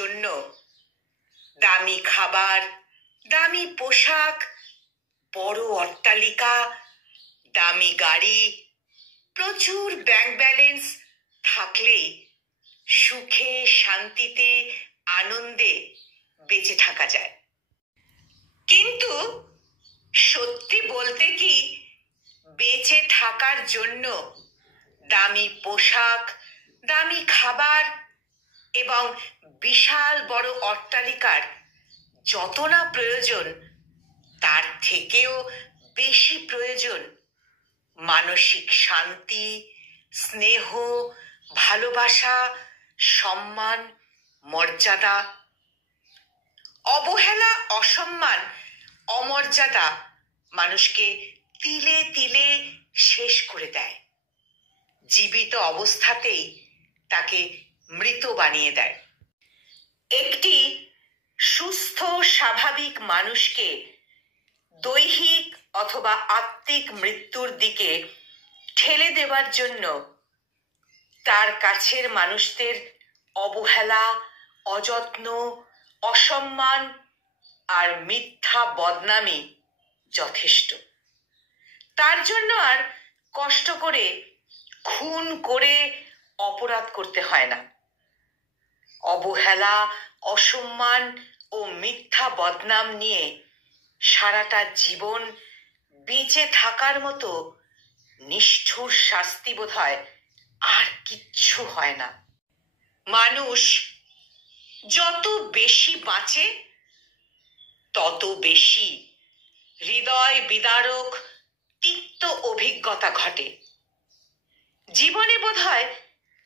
জন্য দামি খাবার, দামি পোশাক, বড় অট্টালিকা, দামি গাড়ি, প্রচুর ব্যাংক ব্যালেন্স থাকলেই সুখে, শান্তিতে, আনন্দে বেঁচে থাকা যায়। কিন্তু সত্যি বলতে কি, বেঁচে থাকার জন্য দামি পোশাক, দামি খাবার এবং বিশাল বড় অট্টালিকার যত না প্রয়োজন, তার থেকেও বেশি প্রয়োজন মানসিক শান্তি, স্নেহ, ভালোবাসা, সম্মান, মর্যাদা। অবহেলা, অসম্মান, অমর্যাদা মানুষকে তিলে তিলে শেষ করে দেয়। জীবিত অবস্থাতেই তাকে মৃত বানিয়ে দেয়। একটি সুস্থ, স্বাভাবিক মানুষকে দৈহিক অথবা আত্মিক মৃত্যুর দিকে ঠেলে দেওয়ার জন্য তার কাছের মানুষদের অবহেলা, অযত্ন, অসম্মান আর মিথ্যা বদনামি যথেষ্ট। তার জন্য আর কষ্ট করে, খুন করে অপরাধ করতে হয় না। অবহেলা, অসম্মান ও মিথ্যা বদনাম নিয়ে সারাটা জীবন বেঁচে থাকার মতো নিষ্ঠুর শাস্তি বোধহয় আর কিচ্ছু হয় না। মানুষ যত বেশি বাঁচে তত বেশি হৃদয় বিদারক তিক্ত অভিজ্ঞতা ঘটে। জীবনে বোধহয়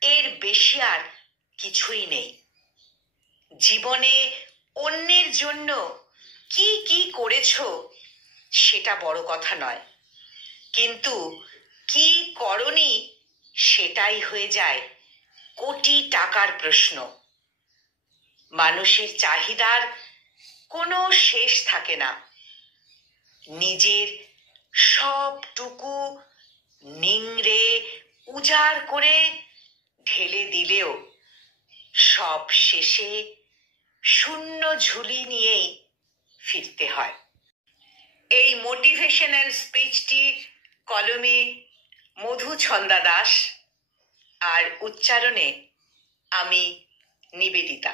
এর বেশি আর কিছুই নেই। জীবনে অন্যের জন্য কি কি করেছো সেটা বড় কথা নয়, কিন্তু কি করনি সেটাই হয়ে যায় কোটি টাকার প্রশ্ন। মানুষের চাহিদার কোনো শেষ থাকে না। নিজের সবটুকু নিংড়ে উজাড় করে ঢেলে দিলেও সব শেষে শূন্য ঝুলি নিয়েই ফিরতে হয়। এই মোটিভেশনাল স্পিচটি কলমে মধু ছন্দা দাস আর উচ্চারণে আমি নিবেদিতা।